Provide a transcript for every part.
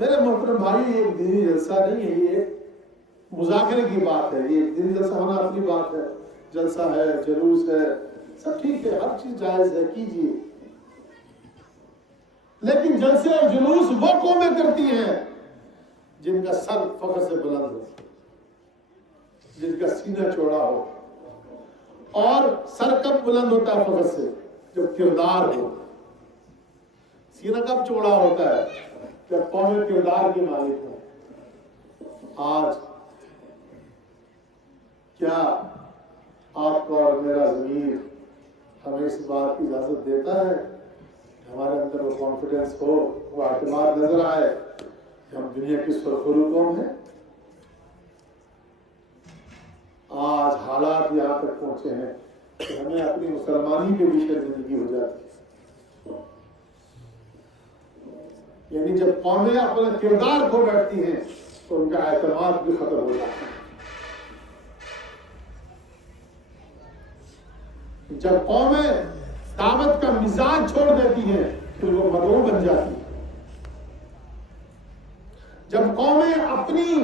میرے محترم بھائی، یہ دینی جلسہ نہیں ہے، یہ مذاکرے کی بات ہے. یہ دینی جلسہ ہونا اپنی بات ہے، جلسہ ہے، جلوس ہے، سب ٹھیک ہے، ہر چیز جائز ہے، کیجیے. لیکن جلسے اور جلوس وہ قومیں کرتی ہیں جن کا سر فخر سے بلند ہو، جن کا سینہ چوڑا ہو. اور سر کب بلند ہوتا ہے فخر سے؟ جب کردار ہو. سینہ کب چوڑا ہوتا ہے؟ جب قوم کردار کے مالک ہو. آج کیا آپ کا اور میرا ضمیر ہمیں اس بات کی اجازت دیتا ہے کہ ہمارے اندر وہ کانفیڈنس ہو، وہ اعتماد نظر آئے کہ ہم دنیا کی سرخرو قوم ہیں؟ آج حالات یہاں تک پہنچے ہیں کہ ہمیں اپنی مسلمانی کے بھی شرمندگی ہو جاتی ہے. یعنی جب قومیں اپنا کردار کھو بیٹھتی ہیں تو ان کا اعتماد بھی ختم ہو جاتا ہے. جب قومیں دعوت کا مزاج چھوڑ دیتی ہیں پھر وہ مدعو بن جاتی ہیں. جب قومیں اپنی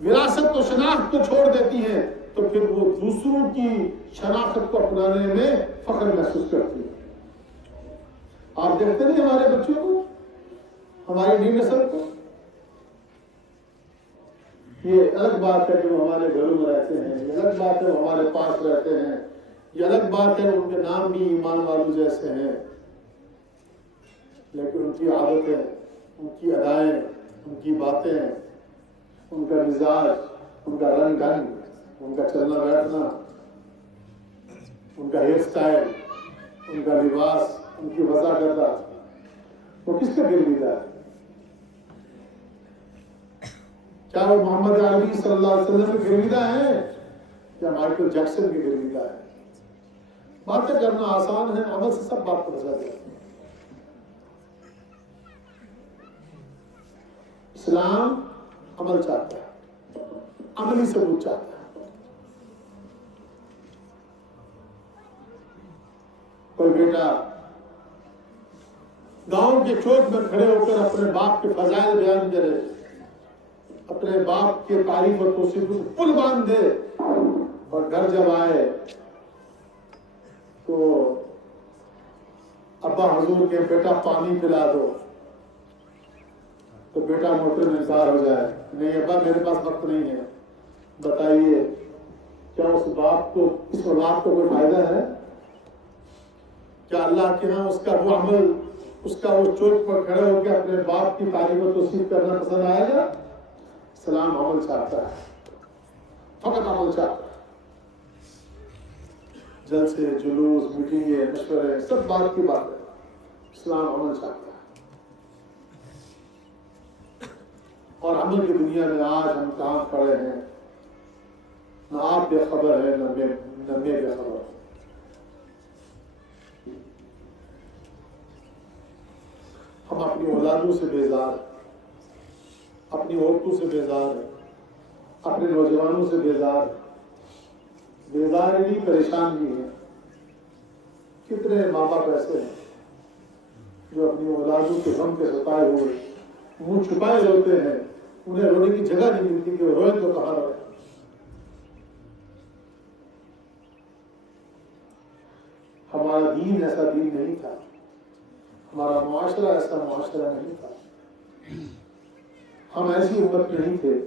وراثت و شناخت کو چھوڑ دیتی ہیں تو پھر وہ دوسروں کی شناخت کو اپنانے میں فخر محسوس کرتی ہیں. آپ دیکھتے نہیں ہمارے بچوں کو، ہماری نئی نسل کو. یہ الگ بات ہے کہ وہ ہمارے گھروں میں رہتے ہیں، یہ الگ بات ہے وہ ہمارے پاس رہتے ہیں، یہ الگ بات ہے ان کے نام بھی ایمان والوں جیسے ہیں، لیکن ان کی عادتیں، ان کی ادائیں، ان کی باتیں، ان کا مزاج، ان کا رنگ ڈھنگ، ان کا چلنا بیٹھنا، ان کا ہیئر اسٹائل، ان کا لباس، ان کی وضاحت، وہ کس کا گرویدہ ہے؟ کیا وہ محمد عربی صلی اللہ علیہ وسلم کے گرویدہ ہیں یا مائیکل جیکسن کے گرویدہ ہیں؟ باتیں کرنا آسان ہے، عمل سے سب بات کو نظر آتی ہے. اسلام عمل چاہتا ہے، عملی ثبوت چاہتا ہے. کوئی بیٹا گاؤں کے چوک میں کھڑے ہو کر اپنے باپ کے فضائل بیان کرے، اپنے باپ کے تعریف اور توصیف کو پل باندھ دے، اور گھر جب آئے تو ابا حضور کے بیٹا پانی پلا دو، تو بیٹا موٹر میں انکار ہو جائے، نہیں ابا میرے پاس وقت نہیں ہے. بتائیے کیا اس باپ کو، اس اولاد کو کوئی فائدہ ہے؟ کیا اللہ کے ہاں اس کا وہ عمل، اس کا وہ چوک پر کھڑے ہو کے اپنے باپ کی تعریف و توصیف کرنا پسند آئے گا؟ اسلام عمل چاہتا ہے، فقط عمل چاہتا ہے. جلسے، جلوس، میٹنگیں، مشورے، سب بات کی بات ہے. اسلام عمل چاہتا ہے. اور عمل کی دنیا میں آج ہم کہاں کھڑے ہیں؟ نہ آپ بے خبر ہے، نہ میں بے خبر. ہم اپنی اولادوں سے بیزار ہیں، اپنی عورتوں سے بیزار ہیں، اپنے نوجوانوں سے بیزار ہیں. بیزار ہی نہیں، پریشان بھی ہیں. کتنے ماں باپ ایسے ہیں جو اپنی اولادوں کے غم کے ستائے ہوئے منہ چھپائے روتے ہیں، انہیں رونے کی جگہ نہیں ملتی کہ روئے تو کہاں روئے. ہمارا دین ایسا دین نہیں تھا، ہمارا معاشرہ ایسا معاشرہ نہیں تھا، ہم ایسی امت نہیں تھے.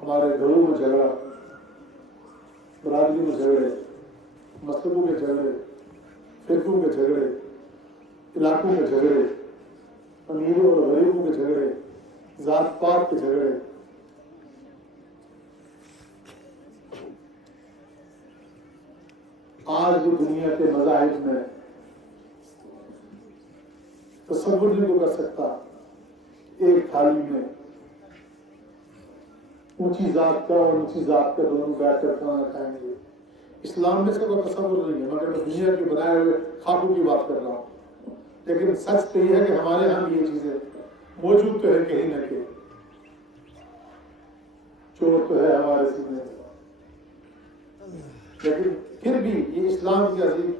ہمارے گھروں میں جھگڑا، برادری میں جھگڑے، مذہبوں کے جھگڑے، فرقوں کے جھگڑے، علاقوں کے جھگڑے، امیروں اور غریبوں کے جھگڑے، ذات پات کے جھگڑے. آج بھی دنیا کے مذاہب میں تصور نہیں کو کر سکتا ایک تھالی میں اونچی ذات کا اور نیچی ذات کا دونوں بیٹھ کر کھانا کھائیں گے. اسلام میں اس کا کوئی تصور نہیں ہے، مگر میں دنیا کے بنائے ہوئے خوابوں کی بات کر رہا ہوں. لیکن سچ تو یہ ہے کہ ہمارے ہاں بھی یہ چیزیں موجود تو ہے کہیں نہ کہیں. چور تو ہے ہمارے سینے میں، لیکن پھر بھی یہ اسلام کی عظیم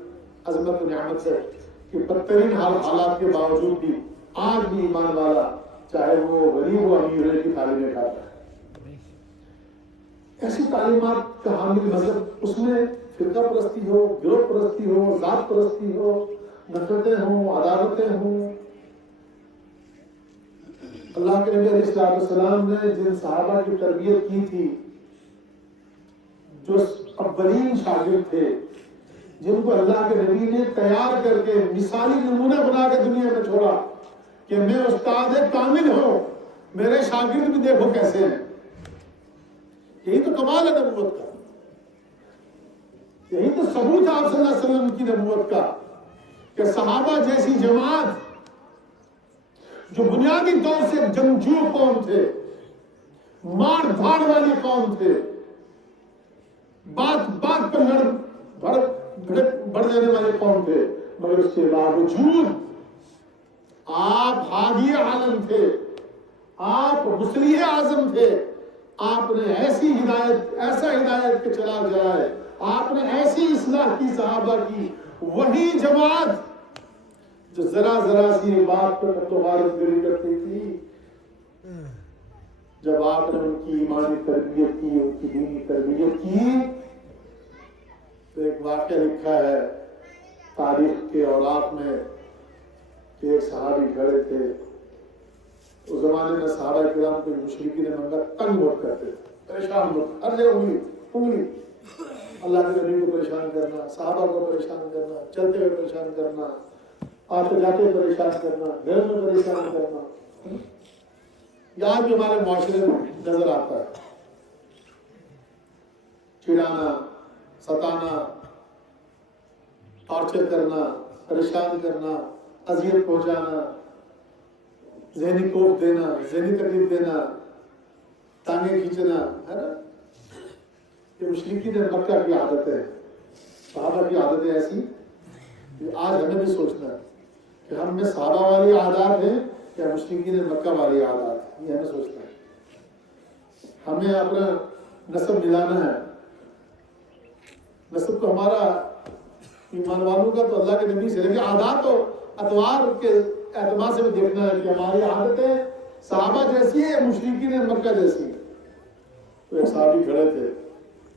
عظمت و نعمت ہے کہ بدترین حالات کے باوجود بھی آج بھی ایمان والا چاہے وہ غریب ہو امیر ہو کی تھالی میں کھاتا ہے. ایسی تعلیمات کا حامل مذہب، اس میں فرقہ پرستی ہو، گروہ پرستی ہو، ذات پرستی ہو، نفرتیں ہوں، عداوتیں ہوں. اللہ کے نبی علیہ السلام نے جن صحابہ کی تربیت کی تھی، جو اولین شاگرد تھے، جن کو اللہ کے نبی نے تیار کر کے مثالی نمونہ بنا کے دنیا میں چھوڑا کہ میں استاد کامل ہوں، میرے شاگرد بھی دیکھو کیسے ہیں. یہی تو کمال ہے نبوت کا، یہی تو ثبوت ہے آپ صلی اللہ علیہ وسلم کی نبوت کا کہ صحابہ جیسی جماعت جو بنیادی طور سے جنگجو قوم تھے، مار دھاڑ والی قوم تھے، بات بات پر بڑھ جانے والے قوم تھے، مگر اس کے باوجود آپ ہادی عالم تھے، آپ مصلح اعظم تھے. آپ نے ایسی ہدایت، ایسا ہدایت کے چراغ جلائے، آپ نے ایسی اصلاح کی صحابہ کی. وہی جماعت جو ذرا ذرا سی بات پر غارت گری کرتی تھی، جب آپ نے ان کی ایمانی تربیت کی، ان کی دینی تربیت کی، تو ایک واقعہ لکھا ہے تاریخ کے اوراق میں کہ ایک صحابی کھڑے تھے. اس زمانے میں صحابہ کرام کو مشرکین مکہ تنگ بہت کرتے تھے، پریشان بہت، ہر جگہ انگلی اللہ کے نبی کو پریشان کرنا، صحابہ کو پریشان کرنا، چلتے ہوئے پریشان کرنا، آتے جاتے پریشان کرنا، گھر میں پریشان کرنا. یہاں بھی ہمارے معاشرے میں نظر آتا ہے. چڑانا، ستانا، ٹارچر کرنا، پریشان کرنا، اذیت پہنچانا، ذہنی کوف دینا، ذہنی تکلیف دینا، ٹانگیں کھینچنا، ہے نا. یہ مشرکین مکہ کی عادت ہے، صحابہ کی عادت ہے ایسی کہ آج ہمیں بھی سوچنا ہے کہ ہم میں صحابہ والی عادات ہیں یا مشرکین مکہ والی عادات ہیں. یہ ہمیں سوچنا ہے. ہمیں اپنا نسب ملانا ہے. نسب تو ہمارا ایمان والوں کا تو اللہ کے نبی سے، لیکن عادات و اطوار کے اعتبار سے بھی دیکھنا ہے کہ ہماری عادتیں صحابہ جیسی ہے یا مشرکین مکہ جیسی ہے. تو ایک صحابی کھڑے تھے،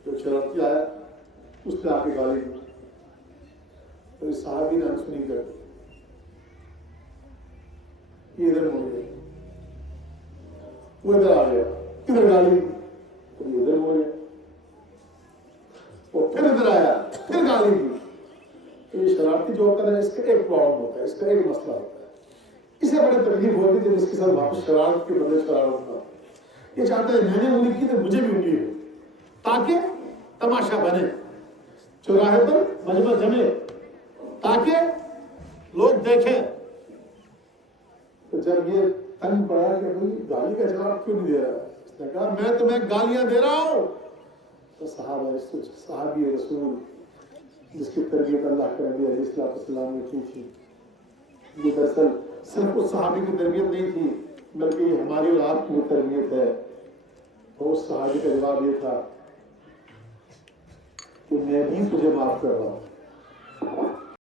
جو شرارتی آیا، اس نے آ کے گالی دی. تو اس صحابی نے انسنی کر دی، یہ ادھر ہو گیا، وہ ادھر آ گیا، ادھر گالی دی، تو یہ ادھر ہو گیا، وہ پھر ادھر آیا، پھر گالی دی. تو یہ شرارتی جو ہوتا ہے اس کا ایک پرابلم ہوتا ہے، اس کا ایک مسئلہ ہوتا ہے. اسے بڑی تکلیف ہوتی ہے جب اس کے ساتھ واپس شرارت کے بدلے شرارت ہوتا ہے. یہ چاہتا ہے میں نے انگلی کی تو مجھے بھی انگلی ہو، تاکہ تماشا بنے، چوراہے پر مجمع جمے، تاکہ لوگ دیکھیں. تو جب یہ تنگ پڑا کہ بھائی گالی کا جواب کیوں نہیں دے رہا، اس نے کہا میں تمہیں گالیاں دے رہا ہوں. تو صحابی رسول جس کی تربیت اللہ کے نبی علیہ السلام نے کی تھی، یہ دراصل صرف اس صحابی کی تربیت نہیں تھی بلکہ یہ ہماری اور آپ کی تربیت ہے. تو اس صحابی کا جواب یہ تھا کہ میں بھی تجھے معاف کر رہا ہوں.